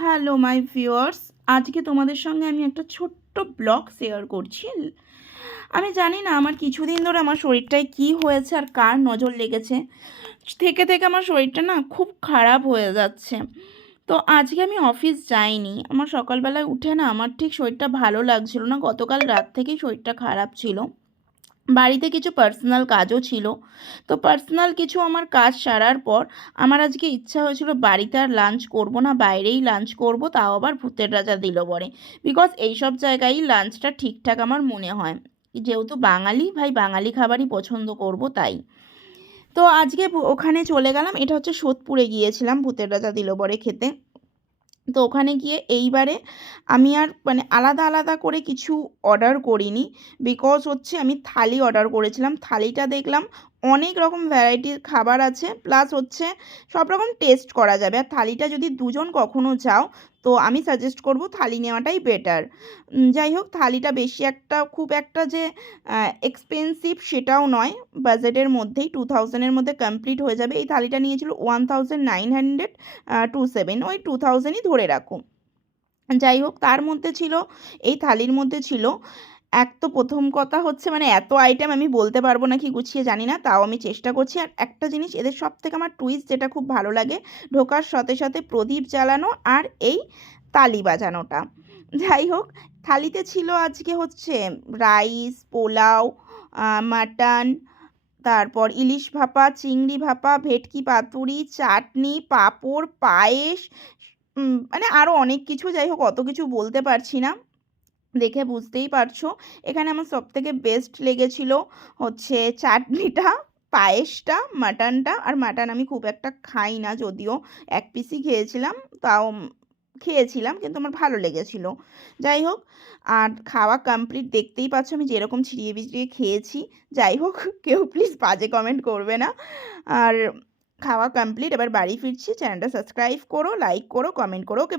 Hello my viewers আজকে তোমাদের সঙ্গে আমি একটা ছোট্ট ব্লগ শেয়ার করছি। আমি জানি না আমার কিছুদিন ধরে আমার শরীরটায় কি হয়েছে আর কার নজর লেগেছে। থেকে থেকে আমার শরীরটা না খুব খারাপ হয়ে যাচ্ছে। তো আজকে আমি অফিস যাইনি। আমার সকালবেলায় উঠে না আমার ঠিক শরীরটা ভালো লাগছিল না। গতকাল রাত থেকেই শরীরটা খারাপ ছিল। বাড়িতে কিছু পার্সোনাল কাজও ছিল। তো পার্সোনাল কিছু আমার কাজ সারার পর আমার আজকে ইচ্ছা হয়েছিল বাড়িতে আর লাঞ্চ করব না, বাইরেই লাঞ্চ করব, তাও আবার ভূতের রাজা দিল বরে। বিকজ এইসব জায়গায় লাঞ্চটা ঠিকঠাক আমার মনে হয়। যেহেতু বাঙালি, ভাই বাঙালি খাবারই পছন্দ করব তাই। তো আজকে ওখানে চলে গেলাম, এটা হচ্ছে সোদপুরে গিয়েছিলাম, ভূতের রাজা দিল বরে খেতে। তো ওখানে গিয়ে এইবারে আমি আর মানে আলাদা আলাদা করে কিছু অর্ডার করিনি বিকজ হচ্ছে আমি থালি অর্ডার করেছিলাম। থালিটা দেখলাম অনেক রকম ভ্যারাইটির খাবার আছে প্লাস হচ্ছে সব রকম টেস্ট করা যাবে। আর থালিটা যদি দুজন কখনো যাও তো আমি সাজেস্ট করব থালি নেওয়াটাই বেটার যাই হোক, থালিটা বেশি একটা, খুব একটা যে এক্সপেন্সিভ সেটাও নয়। বাজেটের মধ্যেই টু থাউজেন্ডের মধ্যে কমপ্লিট হয়ে যাবে। এই থালিটা নিয়েছিল one thousand nine hundred two seven ওই টু থাউজেন্ডই ধরে রাখো। যাই হোক, তার মধ্যে ছিল, এই থালির মধ্যে ছিল এক তো প্রথম কথা হচ্ছে মানে এত আইটেম আমি বলতে পারব না কি গুছিয়ে জানি না, তাও আমি চেষ্টা করছি। আর একটা জিনিস, এদের সব থেকে আমার টুইস্ট যেটা খুব ভালো লাগে, ঢোকার সাথে সাথে প্রদীপ জ্বালানো আর এই তালি বাজানোটা। যাই হোক, থালিতে ছিল আজকে হচ্ছে রাইস পোলাও মাটন তারপর ইলিশ ভাপা, চিংড়ি ভাপা, ভেটকি পাতুরি, চাটনি, পাঁপড়, পায়েস মানে আরও অনেক কিছু, যাই হোক অত কিছু বলতে পারছি না। দেখে বুঝতেই পারছ। এখানে আমার সবথেকে বেস্ট লেগেছিল হচ্ছে চাটনিটা, পায়েসটা মাটনটা আর মাটন আমি খুব একটা খাই না, যদিও এক পিসই খেয়েছিলাম, তাও খেয়েছিলাম, কিন্তু আমার ভালো লেগেছিল। যাই হোক, আর খাওয়া কমপ্লিট দেখতেই পাচ্ছ আমি যেরকম ছিড়িয়ে বিছিয়ে খেয়েছি। যাই হোক, কেউ প্লিজ বাজে কমেন্ট করবে না। আর খাওয়া কমপ্লিট এবার বাড়ি ফিরছি। চ্যানেলটা সাবস্ক্রাইব করো লাইক করো কমেন্ট করো ওকে